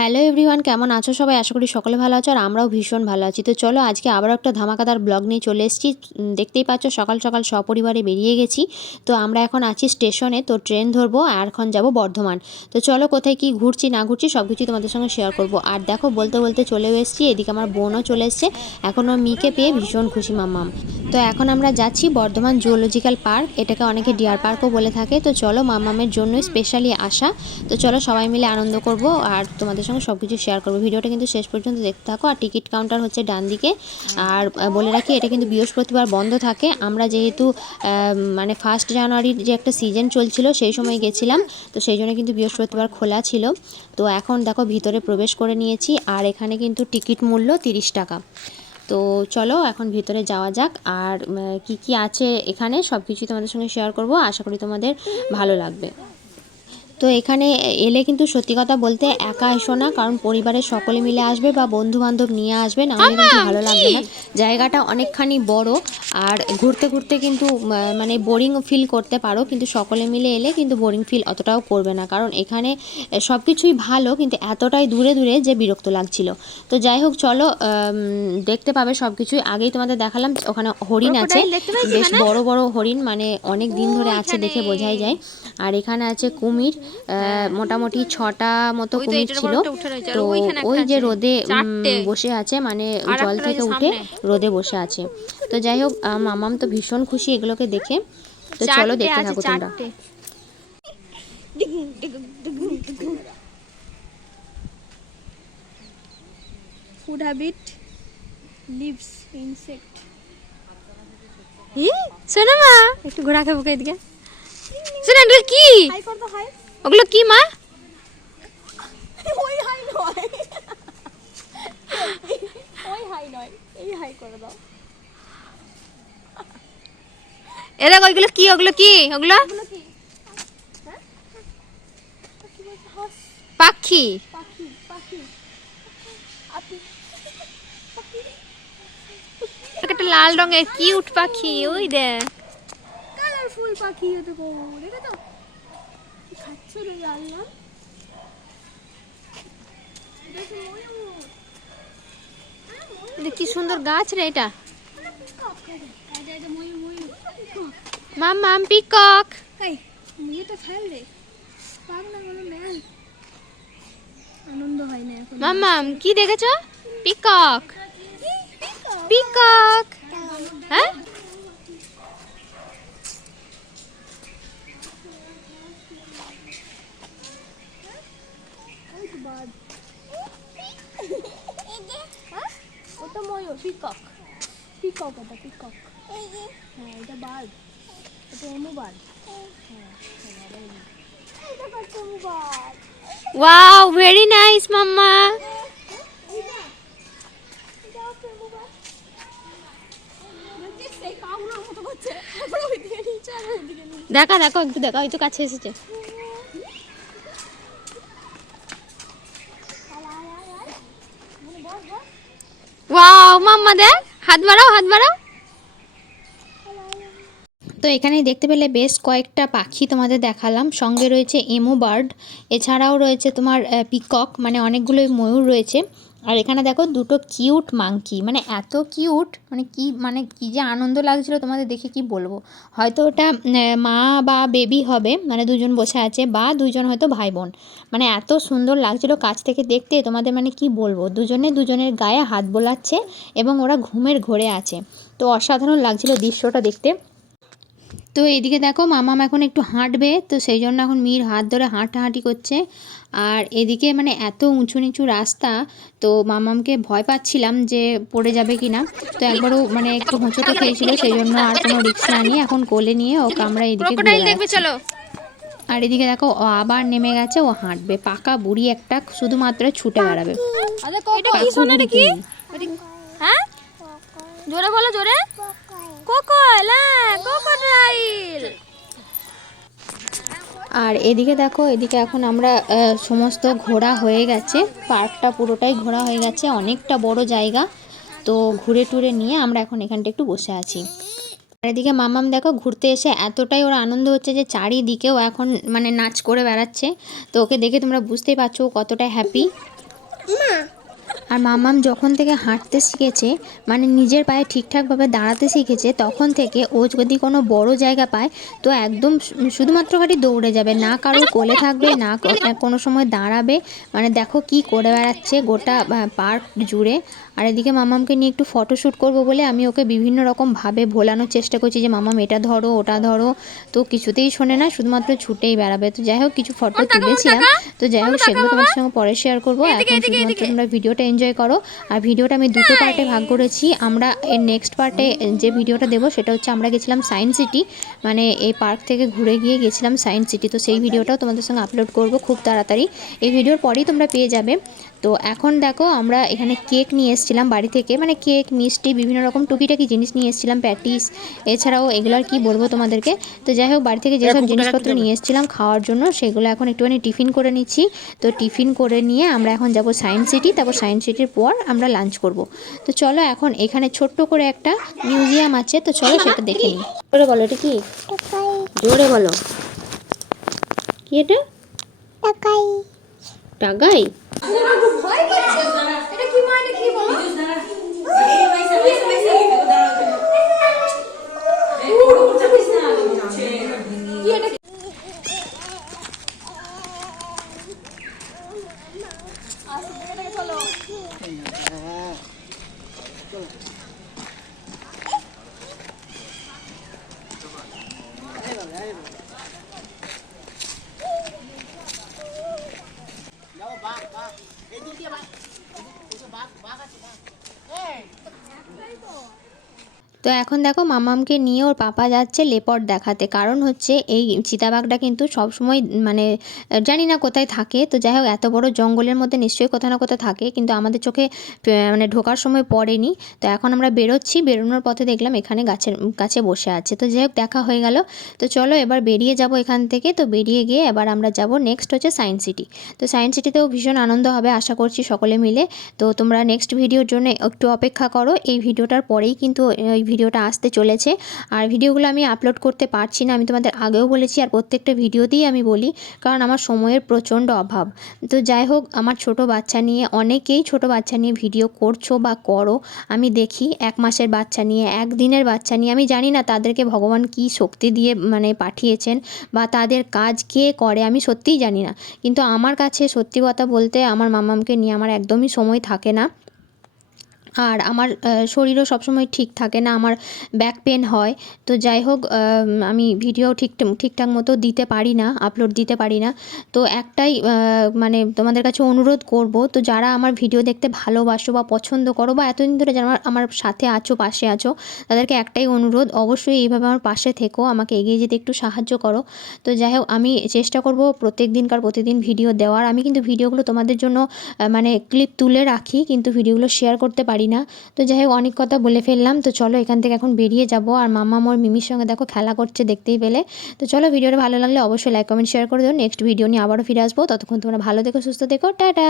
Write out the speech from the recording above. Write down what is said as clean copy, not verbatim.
Hello everyone, কেমন আছো সবাই? আশা করি সকলে ভালো আছো আর আমরাও ভীষণ ভালো আছি। তো চলো আজকে আবারও একটা ধামাকাদার ব্লগ নিয়ে চলে এসেছি। দেখতেই পাচ্ছ সকাল সকাল সপরিবারে বেরিয়ে গেছি। তো আমরা এখন আছি স্টেশনে, তো ট্রেন ধরবো আর এখন যাব বর্ধমান। তো চলো কোথায় কি ঘুরছি না ঘুরছি সব কিছুই তোমাদের সঙ্গে শেয়ার করব। আর দেখো বলতে বলতে চলেও এসেছি, এদিকে আমার বোনও চলে এসছে। এখন ওর মেয়েকে পেয়ে ভীষণ খুশি মাম্মাম। তো এখন আমরা যাচ্ছি বর্ধমান জুওলজিক্যাল পার্ক, এটাকে অনেকে ডিয়ার পার্কও বলে থাকে। তো চলো মাম্মামের জন্যই স্পেশালি আসা। তো চলো সবাই মিলে আনন্দ করব আর তোমাদের সঙ্গে সব কিছু শেয়ার করবো। ভিডিওটা কিন্তু শেষ পর্যন্ত দেখতে থাকো। আর টিকিট কাউন্টার হচ্ছে ডান দিকে। আর বলে রাখি এটা কিন্তু বৃহস্পতিবার বন্ধ থাকে। আমরা যেহেতু মানে 1 জানুয়ারির যে একটা সিজন চলছিল সেই সময় গেছিলাম, তো সেই জন্য কিন্তু বৃহস্পতিবার খোলা ছিল। তো এখন দেখো ভিতরে প্রবেশ করে নিয়েছি আর এখানে কিন্তু টিকিট মূল্য 30 টাকা। তো চলো এখন ভিতরে যাওয়া যাক। আর কি কি আছে এখানে সব কিছুই তোমাদের সঙ্গে শেয়ার করব, আশা করি তোমাদের ভালো লাগবে। তো এখানে এলে কিন্তু সত্যি কথা বলতে একা এসো না, কারণ পরিবারের সকলে মিলে আসবে বা বন্ধু বান্ধব নিয়ে আসবে, না হলে কিন্তু ভালো লাগবে না। জায়গাটা অনেকখানি বড় আর ঘুরতে ঘুরতে কিন্তু মানে বোরিং ফিল করতে পারো, কিন্তু সকলে মিলে এলে কিন্তু বোরিং ফিল অতটাও করবে না, কারণ এখানে সব কিছুই ভালো কিন্তু এতটাই দূরে দূরে যে বিরক্ত লাগছিল। তো যাই হোক চলো, দেখতে পাবে সব কিছুই। আগেই তোমাদের দেখালাম ওখানে হরিণ আছে, বেশ বড় বড় হরিণ, মানে অনেক দিন ধরে আছে দেখে বোঝাই যায়। আর এখানে আছে কুমির, মোটামুটি 6টা মতো কুমির ছিল। তো ওই যে রোদে বসে আছে, মানে জল থেকে উঠে রোদে বসে আছে। তো যাই হোক মামাম তো ভীষণ খুশি এগুলোকে দেখে। তো চলো দেখতে থাকো তোমরা। Food habit, leaves, insect. শোনো মা, একটু ঘোরা খাবো এদিকে। শোনো এগুলো কি? হাই কর দাও, হাই। ওগুলো কি মা? ওই হাই নয়, ওই হাই নয়, এই হাই করে দাও। এ দেখো ওইগুলো কি? ওগুলো কি? ওগুলো এগুলো কি? হ্যাঁ, কি বলছে? হাঁস, পাখি। পাখি, পাখি, আপি, পাখি, একটা লাল রঙের কিউট পাখি, ওই দেখ। কালারফুল পাখি। ওটা দেখো তো কি খাচ্ছে রে, লাল লাল। এটা কি ময়ূর? এটা কি সুন্দর গাছ রে এটা। পিকক, এটা ময়ূর, ময়ূর, পিকক। মাম্মাম পিকক। এই মুইটা ফেল রে, পাগলা বলো ম্যান। আনন্দ হয় না এখন। মাম্মাম কি দেখেছো? পিকক। পিকক। হ্যাঁ, ওটা ময়ূর, পিকক, পিকক, ওটা পিকক। হ্যাঁ এটা বার্ড, এটা এমু বার্ড। হ্যাঁ এটা করছে emu bird. Wow very nice মাম্মা। এটা হচ্ছে এমু বার্ড। দেখছিস সেই কাউগুলোর মতো করছে, তারপর ওইদিকে নিচে আর ওইদিকে নিচে। দেখা দেখো একটু দেখা, ওই তো কাছে এসেছে। ওয়াও মাম্মা দেখ, হাত বাড়াও হাত বাড়াও। তো এখানে দেখতে পেলে বেশ কয়েকটা পাখি তোমাদের দেখালাম, সঙ্গে রয়েছে এমু বার্ড, এছাড়াও রয়েছে তোমার পিকক, মানে অনেকগুলোই ময়ূর রয়েছে। আর এখানে দেখো দুটো কিউট মাংকি, মানে এত কিউট, মানে কি যে আনন্দ লাগছিল তোমাদের দেখে কি বলবো। হয়তো ওটা মা বা বেবি হবে, মানে দুজন বসে আছে, বা দুজন হয়তো ভাই বোন। মানে এত সুন্দর লাগছিল কাছ থেকে দেখতে, তোমাদের মানে কি বলবো, দুজনে দুজনের গায়ে হাত বোলাচ্ছে এবং ওরা ঘুমের ঘোরে আছে। তো অসাধারণ লাগছিল দৃশ্যটা দেখতে। তো এদিকে দেখো মামাম এখন একটু হাঁটবে, তো সেই জন্য এখন মির হাত ধরে হাঁটাহাঁটি করছে। আর এদিকে মানে এত উঁচু নিচু রাস্তা, তো মামামকে ভয় পাচ্ছিলাম যে পড়ে যাবে কি না। তো একবারও মানে একটু হোঁচটও খেয়েছিল, সেই জন্য আর কোনো রিস্ক না নিয়ে এখন কোলে নিয়ে ওকে আমরা এদিকে ঘুরে ক্রোকোডাইল দেখবে বেড়াচ্ছি। চলো। আর এদিকে দেখো ও আবার নেমে গেছে, ও হাঁটবে, পাকা বুড়ি একটা, শুধুমাত্র ছুটে বেড়াবে। এটা কি পাকু শোনা রে বুড়ি কি? তুমি। হ্যাঁ জোরে বলো জোরে। কোকোল, হ্যাঁ ক্রোকোডাইল। আর এদিকে দেখো, এদিকে এখন আমরা সমস্ত ঘোরা হয়ে গেছে, পার্কটা পুরোটাই ঘোরা হয়ে গেছে, অনেকটা বড় জায়গা। তো ঘুরে টুরে নিয়ে আমরা এখন এখানটা একটু বসে আছি। আর এদিকে মামাম দেখো ঘুরতে এসে এতটাই ওর আনন্দ হচ্ছে যে চারিদিকেও এখন মানে নাচ করে বেড়াচ্ছে। তো ওকে দেখে তোমরা বুঝতেই পারছো ও কতটা হ্যাপি। আর মাম্মাম যখন থেকে হাঁটতে শিখেছে, মানে নিজের পায়ে ঠিকঠাকভাবে দাঁড়াতে শিখেছে, তখন থেকে ও যদি কোনো বড় জায়গা পায় তো একদম শুধুমাত্র খালি দৌড়ে যাবে, না কারোর কোলে থাকবে, না কোনো সময় দাঁড়াবে। মানে দেখো কি করে বেড়াচ্ছে গোটা পার্ক জুড়ে। আর এদিকে মাম্মামকে নিয়ে একটু ফটোশ্যুট করবো বলে আমি ওকে বিভিন্ন রকমভাবে ভোলানোর চেষ্টা করছি যে মাম্মাম এটা ধরো ওটা ধরো, তো কিছুতেই শোনে না, শুধুমাত্র ছুটেই বেড়াবে। তো যাই হোক কিছু ফটো তুলেছিলাম, তো যাই হোক সেগুলো তোমাদের সঙ্গে পরে শেয়ার করবো। এখন শুধুমাত্র তোমরা ভিডিওটা এনজয় করো। আর ভিডিওটা আমি দুটো পার্টে ভাগ করেছি। আমরা এর নেক্সট পার্টে যে ভিডিওটা দেবো সেটা হচ্ছে আমরা গেছিলাম সায়েন্স সিটি, মানে এই পার্ক থেকে ঘুরে গিয়ে গেছিলাম সায়েন্স সিটি। তো সেই ভিডিওটাও তোমাদের সঙ্গে আপলোড করব খুব তাড়াতাড়ি, এই ভিডিওর পরেই তোমরা পেয়ে যাবে। তো এখন দেখো আমরা এখানে কেক নিয়ে এসেছিলাম বাড়ি থেকে, মানে কেক মিষ্টি বিভিন্ন রকম টুকিটাকি জিনিস নিয়ে এসেছিলাম, প্যাটিস, এছাড়াও এগুলো আর কি বলবো তোমাদেরকে। তো যাই হোক বাড়ি থেকে যেসব জিনিসপত্র নিয়ে এসেছিলাম খাওয়ার জন্য সেগুলো এখন একটুখানি টিফিন করে নিচ্ছি। তো টিফিন করে নিয়ে আমরা এখন যাব সায়েন্স সিটি, তারপর সায়েন্স সিটির পর আমরা লাঞ্চ করব। তো চলো এখন এখানে ছোট্ট করে একটা মিউজিয়াম আছে, তো চলো সেটা দেখে নিই। জোরে বলো এটা কি, জোরে বলো কি এটা, টাকাই। তো এখন দেখো মামামকে নিয়ে ওর পাপা যাচ্ছে লেপার্ড দেখাতে, কারণ হচ্ছে এই চিতাবাঘটা কিন্তু সবসময় মানে জানি না কোথায় থাকে। তো যাই হোক এত বড় জঙ্গলের মধ্যে নিশ্চয়ই কোথাও না কোথাও থাকে, কিন্তু আমাদের চোখে মানে ঢোকার সময় পড়েনি। তো এখন আমরা বেরোচ্ছি, বেরোনোর পথে দেখলাম এখানে গাছের কাছে বসে আছে। তো যাই হোক দেখা হয়ে গেল। তো চলো এবার বেরিয়ে যাব এখান থেকে। তো বেরিয়ে গিয়ে এবার আমরা যাব নেক্সট হচ্ছে সায়েন্স সিটি। তো সায়েন্স সিটিতেও ভীষণ আনন্দ হবে আশা করছি সকলে মিলে। তো তোমরা নেক্সট ভিডিওর জন্য একটু অপেক্ষা করো, এই ভিডিওটার পরেই কিন্তু এই ভিডিওটা আসতে চলেছে। আর ভিডিওগুলো আমি আপলোড করতে পারছি না, আমি তোমাদের আগেও বলেছি, আর প্রত্যেকটা ভিডিওতেই আমি বলি, কারণ আমার সময়ের প্রচণ্ড অভাব। তো যাই হোক আমার ছোট বাচ্চা নিয়ে, অনেকেই ছোট বাচ্চা নিয়ে ভিডিও করছো বা করো, আমি দেখি 1 মাসের বাচ্চা নিয়ে, 1 দিনের বাচ্চা নিয়ে, আমি জানি না তাদেরকে ভগবান কী শক্তি দিয়ে মানে পাঠিয়েছেন বা তাদের কাজ কে করে আমি সত্যিই জানি না। কিন্তু আমার কাছে সত্যি কথা বলতে আমার মামামকে নিয়ে আমার একদমই সময় থাকে না। আর আমার শরীরও সবসময় ঠিক থাকে না, আমার ব্যাক পেন হয়। তো যাই হোক আমি ভিডিও ঠিকঠাক মতো দিতে পারি না, আপলোড দিতে পারি না। তো একটাই মানে তোমাদের কাছে অনুরোধ করব, তো যারা আমার ভিডিও দেখতে ভালোবাসো বা পছন্দ করো বা এতদিন ধরে যারা আমার সাথে আছো, পাশে আছো, তাদেরকে একটাই অনুরোধ, অবশ্যই এইভাবে আমার পাশে থেকো, আমাকে এগিয়ে যেতে একটু সাহায্য করো। তো যাই হোক আমি চেষ্টা করব প্রতিদিন ভিডিও দেওয়ার। আমি কিন্তু ভিডিওগুলো তোমাদের জন্য মানে ক্লিপ তুলে রাখি, কিন্তু ভিডিওগুলো শেয়ার করতে পারি না। তো যাই হোক অনেক কথা বলে ফেললাম। তো চলো এখান থেকে এখন বেরিয়ে যাব। আর মাম্মাম ওর মিমির সঙ্গে দেখো খেলা করছে, দেখতেই পেলে। তো চলো ভিডিওটা ভালো লাগলে অবশ্যই লাইক কমেন্ট শেয়ার করে দিও। নেক্সট ভিডিও নিয়ে আবারও ফিরে আসবো, ততক্ষণ তোমরা ভালো থেকো, সুস্থ থেকো, টাটা।